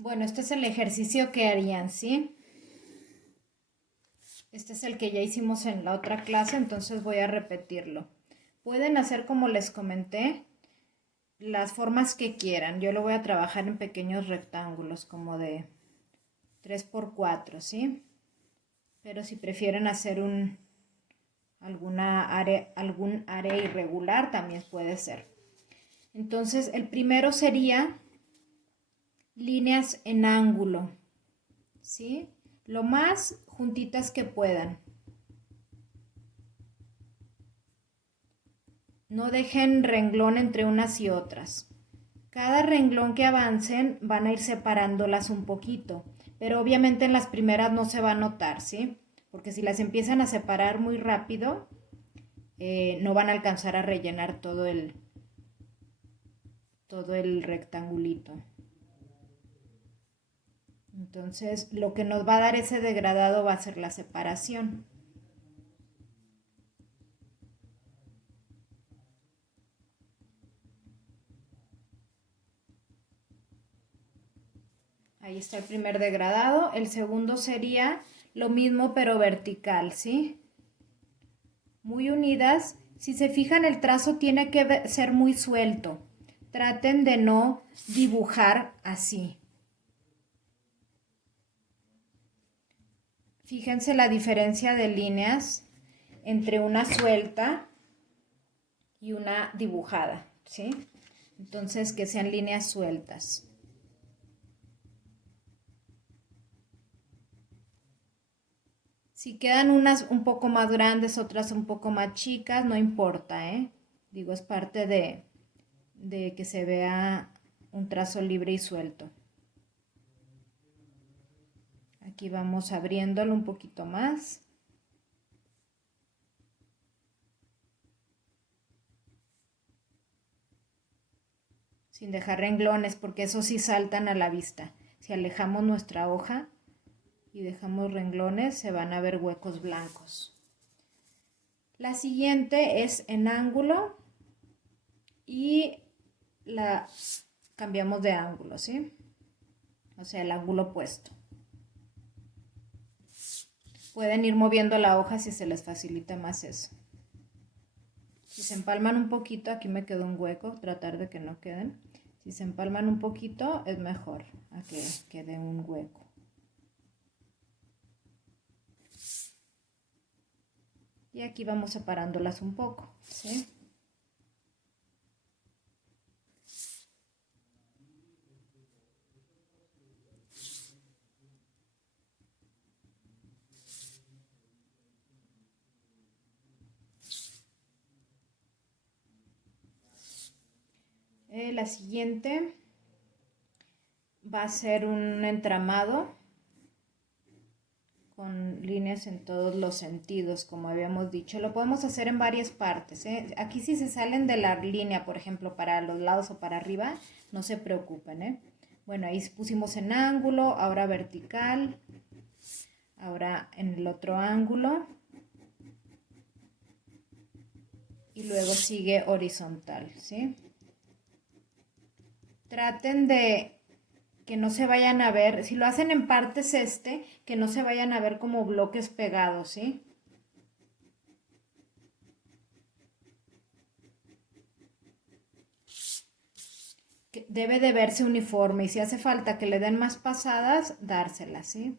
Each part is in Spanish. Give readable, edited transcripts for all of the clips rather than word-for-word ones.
Bueno, este es el ejercicio que harían, ¿sí? Este es el que ya hicimos en la otra clase, entonces voy a repetirlo. Pueden hacer como les comenté, las formas que quieran. Yo lo voy a trabajar en pequeños rectángulos, como de 3 por 4, ¿sí? Pero si prefieren hacer algún área irregular, también puede ser. Entonces, el primero sería líneas en ángulo, ¿sí? Lo más juntitas que puedan. No dejen renglón entre unas y otras. Cada renglón que avancen van a ir separándolas un poquito, pero obviamente en las primeras no se va a notar, ¿sí? Porque si las empiezan a separar muy rápido, no van a alcanzar a rellenar todo el rectangulito. Entonces, lo que nos va a dar ese degradado va a ser la separación. Ahí está el primer degradado. El segundo sería lo mismo pero vertical, ¿sí? Muy unidas. Si se fijan, el trazo tiene que ser muy suelto. Traten de no dibujar así. Fíjense la diferencia de líneas entre una suelta y una dibujada, ¿sí? Entonces, que sean líneas sueltas. Si quedan unas un poco más grandes, otras un poco más chicas, no importa, ¿eh? Digo, es parte de que se vea un trazo libre y suelto. Aquí vamos abriéndolo un poquito más. Sin dejar renglones, porque esos sí saltan a la vista. Si alejamos nuestra hoja y dejamos renglones, se van a ver huecos blancos. La siguiente es en ángulo y la cambiamos de ángulo, ¿sí? O sea, el ángulo opuesto. Pueden ir moviendo la hoja si se les facilita más eso. Si se empalman un poquito, aquí me quedó un hueco, tratar de que no queden. Si se empalman un poquito, es mejor a que quede un hueco. Y aquí vamos separándolas un poco, ¿sí? La siguiente va a ser un entramado con líneas en todos los sentidos, como habíamos dicho. Lo podemos hacer en varias partes, ¿eh? Aquí si se salen de la línea, por ejemplo, para los lados o para arriba, no se preocupen, ¿eh? Bueno, ahí pusimos en ángulo, ahora vertical, ahora en el otro ángulo y luego sigue horizontal, ¿sí? Traten de que no se vayan a ver, si lo hacen en partes que no se vayan a ver como bloques pegados, ¿sí? Que debe de verse uniforme y si hace falta que le den más pasadas, dárselas, ¿sí?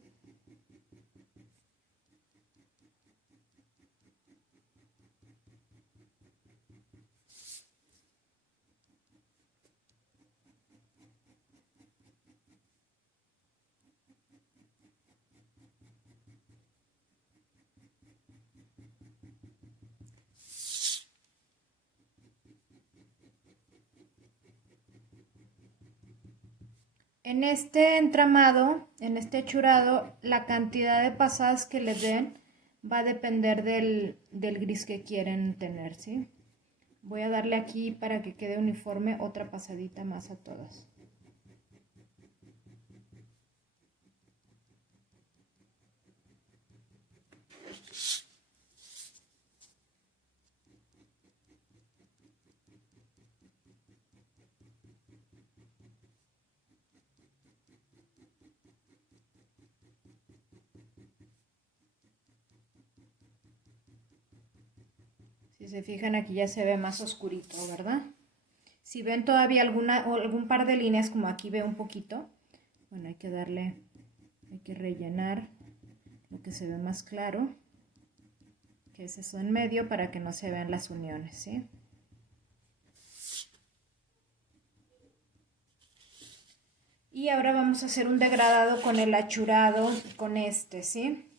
En este entramado, en este hechurado, la cantidad de pasadas que le den va a depender del gris que quieren tener, ¿sí? Voy a darle aquí para que quede uniforme otra pasadita más a todas. se fijan, aquí ya se ve más oscurito, ¿verdad? Si ven todavía algún par de líneas, como aquí veo un poquito, bueno, hay que rellenar lo que se ve más claro, que es eso en medio, para que no se vean las uniones, ¿sí? Y ahora vamos a hacer un degradado con el achurado, con este, ¿sí?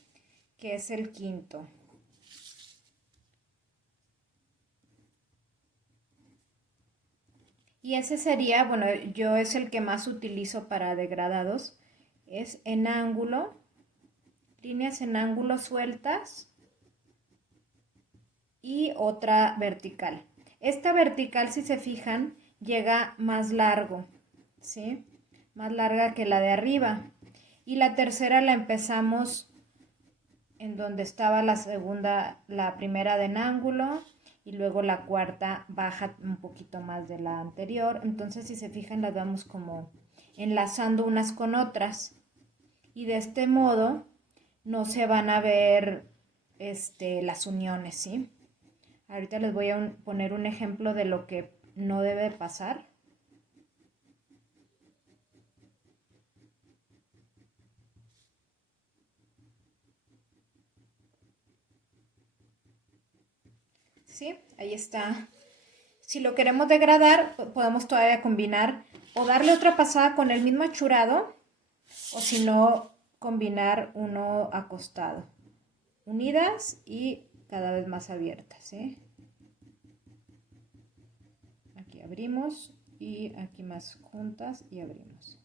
Que es el quinto. Y ese sería, bueno, yo es el que más utilizo para degradados, es en ángulo, líneas en ángulo sueltas y otra vertical. Esta vertical, si se fijan, llega más largo, ¿sí? Más larga que la de arriba. Y la tercera la empezamos en donde estaba la primera de en ángulo, y luego la cuarta baja un poquito más de la anterior. Entonces, si se fijan, las vamos como enlazando unas con otras, y de este modo no se van a ver las uniones, ¿sí? Ahorita les voy a poner un ejemplo de lo que no debe pasar. ¿Sí? Ahí está. Si lo queremos degradar, podemos todavía combinar o darle otra pasada con el mismo achurado, o si no, combinar uno acostado. Unidas y cada vez más abiertas, ¿sí? Aquí abrimos y aquí más juntas y abrimos.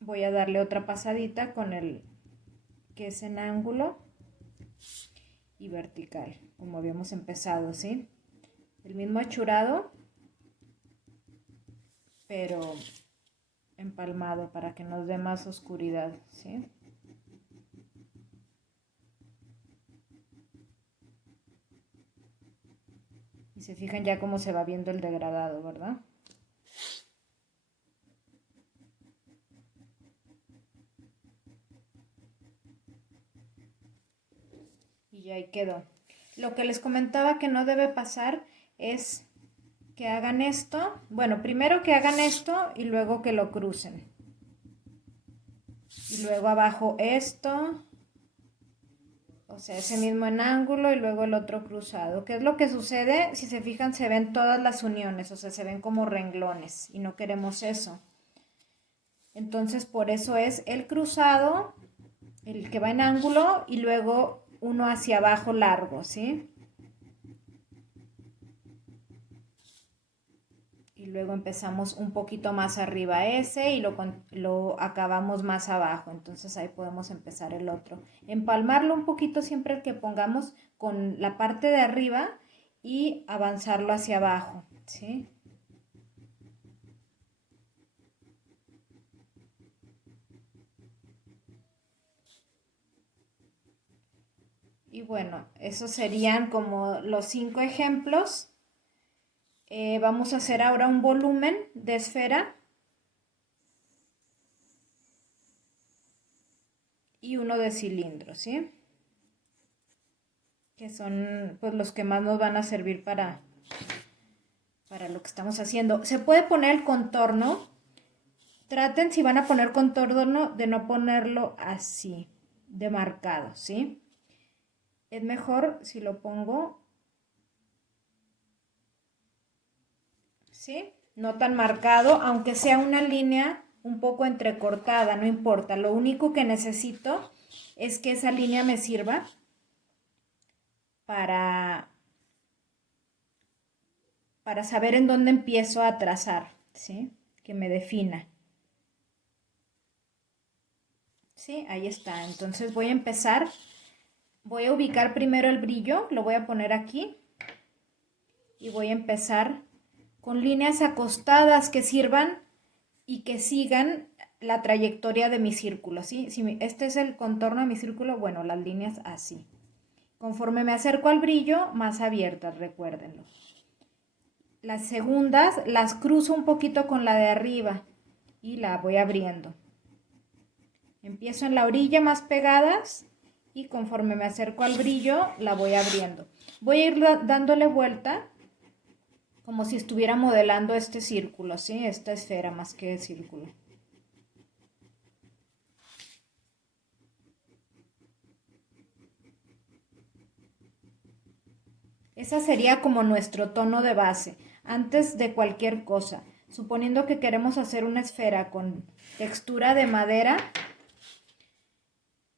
Voy a darle otra pasadita con el que es en ángulo y vertical, como habíamos empezado, ¿sí? El mismo achurado, pero empalmado para que nos dé más oscuridad, ¿sí? Y se fijan ya cómo se va viendo el degradado, ¿verdad? Y ya ahí quedó. Lo que les comentaba que no debe pasar es que hagan esto. Bueno, primero que hagan esto y luego que lo crucen. Y luego abajo esto. O sea, ese mismo en ángulo y luego el otro cruzado. ¿Qué es lo que sucede? Si se fijan, se ven todas las uniones, o sea, se ven como renglones y no queremos eso. Entonces, por eso es el cruzado, el que va en ángulo, y luego uno hacia abajo largo, ¿sí? Y luego empezamos un poquito más arriba ese y lo acabamos más abajo. Entonces ahí podemos empezar el otro. Empalmarlo un poquito siempre el que pongamos con la parte de arriba y avanzarlo hacia abajo, ¿sí? Y bueno, esos serían como los 5 ejemplos. Vamos a hacer ahora un volumen de esfera y uno de cilindro, ¿sí? Que son pues los que más nos van a servir para lo que estamos haciendo. Se puede poner el contorno. Traten, si van a poner contorno, de no ponerlo así, de marcado, ¿sí? Es mejor si lo pongo, ¿sí? No tan marcado, aunque sea una línea un poco entrecortada, no importa. Lo único que necesito es que esa línea me sirva para saber en dónde empiezo a trazar, ¿sí? Que me defina. ¿Sí? Ahí está. Entonces voy a empezar. Voy a ubicar primero el brillo, lo voy a poner aquí. Y voy a empezar con líneas acostadas que sirvan y que sigan la trayectoria de mi círculo, ¿sí? Si este es el contorno de mi círculo, bueno, las líneas así. Conforme me acerco al brillo, más abiertas, recuérdenlo. Las segundas las cruzo un poquito con la de arriba y la voy abriendo. Empiezo en la orilla más pegadas y conforme me acerco al brillo la voy abriendo. Voy a ir dándole vuelta como si estuviera modelando este círculo, ¿sí? Esta esfera más que círculo. Esa sería como nuestro tono de base, antes de cualquier cosa. Suponiendo que queremos hacer una esfera con textura de madera,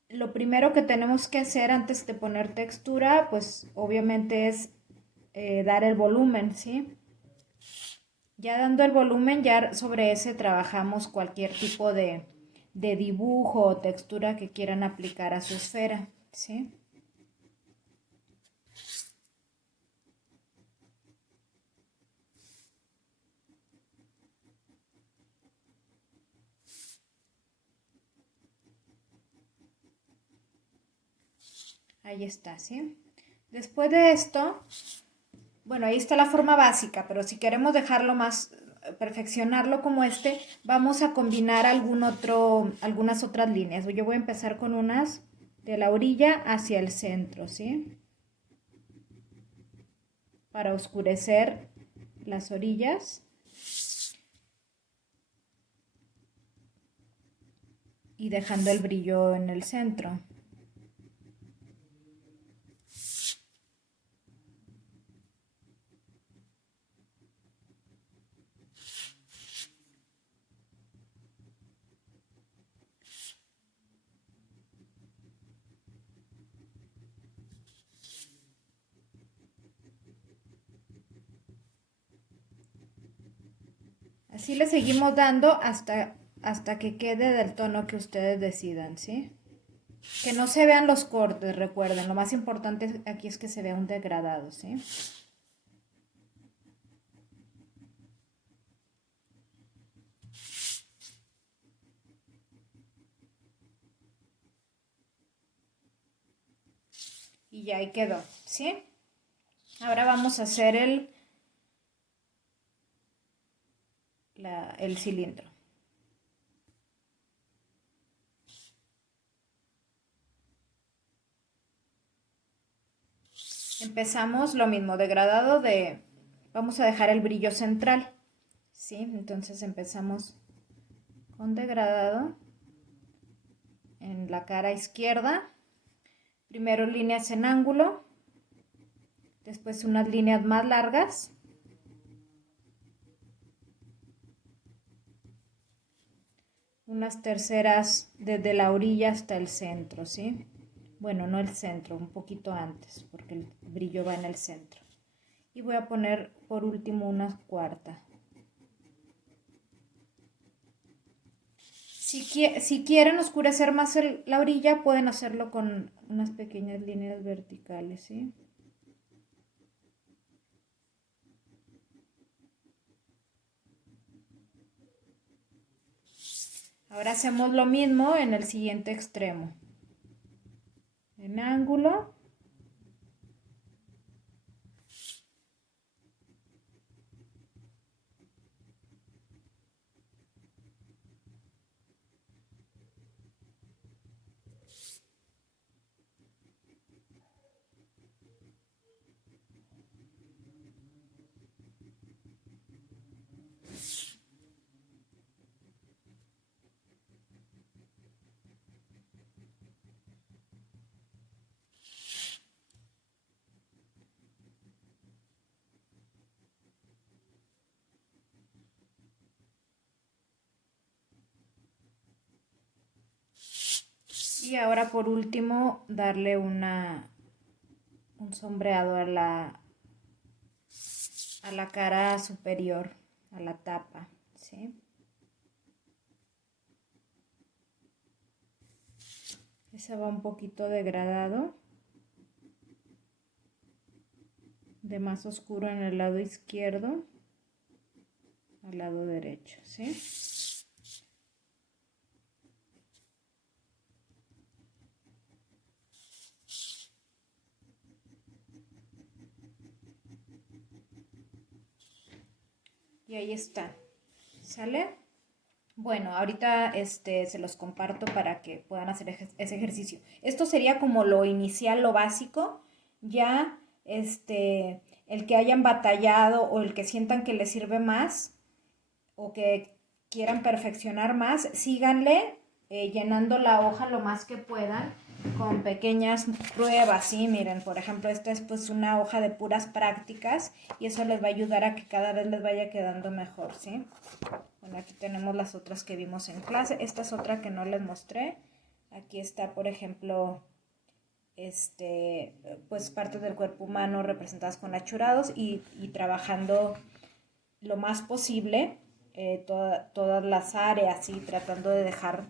lo primero que tenemos que hacer antes de poner textura, pues obviamente es dar el volumen, ¿sí? Ya dando el volumen, ya sobre ese trabajamos cualquier tipo de dibujo o textura que quieran aplicar a su esfera, ¿sí? Ahí está, ¿sí? Después de esto, bueno, ahí está la forma básica, pero si queremos dejarlo más, perfeccionarlo como este, vamos a combinar algunas otras líneas. Yo voy a empezar con unas de la orilla hacia el centro, ¿sí? Para oscurecer las orillas. Y dejando el brillo en el centro. Así le seguimos dando hasta que quede del tono que ustedes decidan, ¿sí? Que no se vean los cortes, recuerden. Lo más importante aquí es que se vea un degradado, ¿sí? Y ya ahí quedó, ¿sí? Ahora vamos a hacer el cilindro. Empezamos lo mismo, degradado de... Vamos a dejar el brillo central, ¿sí? Entonces empezamos con degradado en la cara izquierda. Primero líneas en ángulo, después unas líneas más largas. Unas terceras desde la orilla hasta el centro, ¿sí? Bueno, no el centro, un poquito antes, porque el brillo va en el centro. Y voy a poner por último una cuarta. Si quieren oscurecer más la orilla, pueden hacerlo con unas pequeñas líneas verticales, ¿sí? Ahora hacemos lo mismo en el siguiente extremo. En ángulo. Y ahora por último darle un sombreado a la cara superior, a la tapa, ¿sí? Ese va un poquito degradado, de más oscuro en el lado izquierdo al lado derecho, ¿sí? Y ahí está, ¿sale? Bueno, ahorita se los comparto para que puedan hacer ese ejercicio. Esto sería como lo inicial, lo básico. Ya, el que hayan batallado o el que sientan que les sirve más o que quieran perfeccionar más, síganle llenando la hoja lo más que puedan con pequeñas pruebas, ¿sí? Miren, por ejemplo, esta es pues una hoja de puras prácticas y eso les va a ayudar a que cada vez les vaya quedando mejor, ¿sí? Bueno, aquí tenemos las otras que vimos en clase. Esta es otra que no les mostré. Aquí está, por ejemplo, pues partes del cuerpo humano representadas con achurados y trabajando lo más posible todas las áreas y tratando de dejar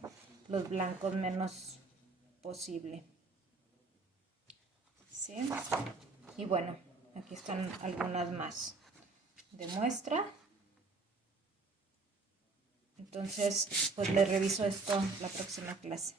los blancos menos posible. ¿Sí? Y bueno, aquí están algunas más de muestra. Entonces, pues les reviso esto la próxima clase.